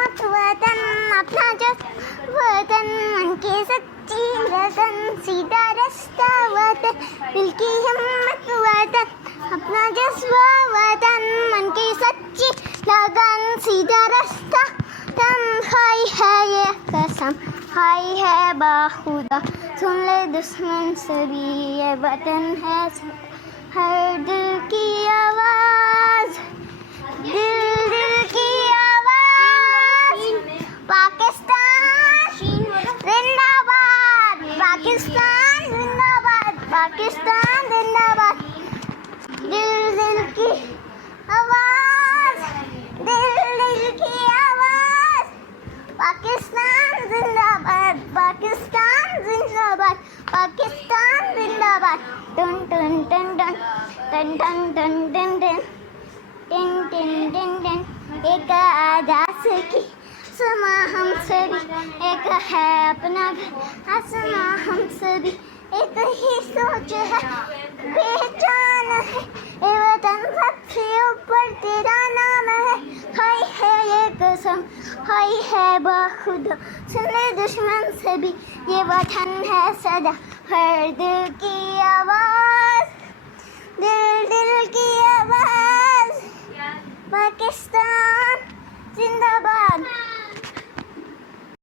हिम्मत वतन अपना जज्ब वतन मन की सच्ची लगन सीधा रास्ता वतन दिल की हिम्मत वतन अपना जज्ब वतन मन की सच्ची लगन सीधा रास्ता तन्हाई है ये कसम हाय है बाखुदा सुन ले दुश्मन सभी ये वतन है हर दिल की आवाज़ दिल दिल की आवाज़ पाकिस्तान जिंदाबाद पाकिस्तान जिंदाबाद पाकिस्तान जिंदाबाद दिल दिल की आवाज़ दिल दिल की आवाज़ पाकिस्तान जिंदाबाद पाकिस्तान जिंदाबाद पाकिस्तान जिंदाबाद टन टन टन टन टन टन टन टन टन टिन टिन टिन टिन एक आजाद की समा हम सभी एक है अपना घर आसमां हम सभी एक ही सोच है पहचान है ये वतन सबसे ऊपर तेरा नाम है हाय है ये कसम हाय है बाखुदा सुन ले दुश्मन सभी ये वतन है सदा हर दिल की आवाज़